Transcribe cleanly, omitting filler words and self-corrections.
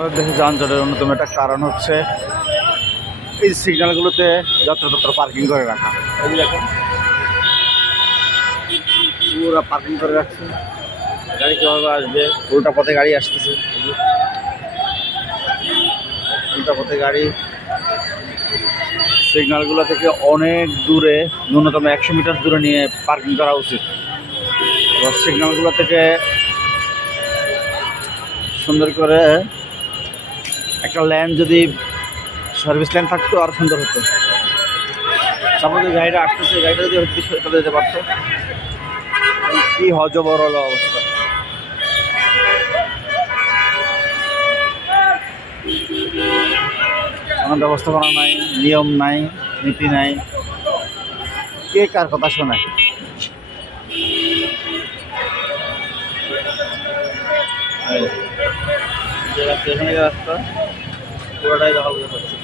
আমাদের দেশে যানজটের অন্যতম একটা কারণ হচ্ছে এই সিগন্যালগুলোতে যত্রতত্র পার্কিং করে রাখা। এই দেখেন পুরো পার্কিং করে রাখছে, গাড়ি কীভাবে আসবে? উল্টা পথে গাড়ি আসতেছে, উল্টা পথে গাড়ি। সিগন্যালগুলো থেকে অনেক দূরে, ন্যূনতম 100 মিটার দূরে নিয়ে পার্কিং করা উচিত। এবার সিগন্যালগুলো থেকে সুন্দর করে একটা ল্যান্ড, যদি সার্ভিস ল্যান্ড থাকতো আর সুন্দর হতো। সাপোজ গাড়িটা আসতেছে, গাড়িটা যদি চলে যেতে পারতো, কি হজবরল অবস্থা। কোনো ব্যবস্থাপনা নাই, নিয়ম নাই, নীতি নাই, কে কার কথা শোনায়? এখানে রাস্তা পুরোটাই দখল করে ফেলছে।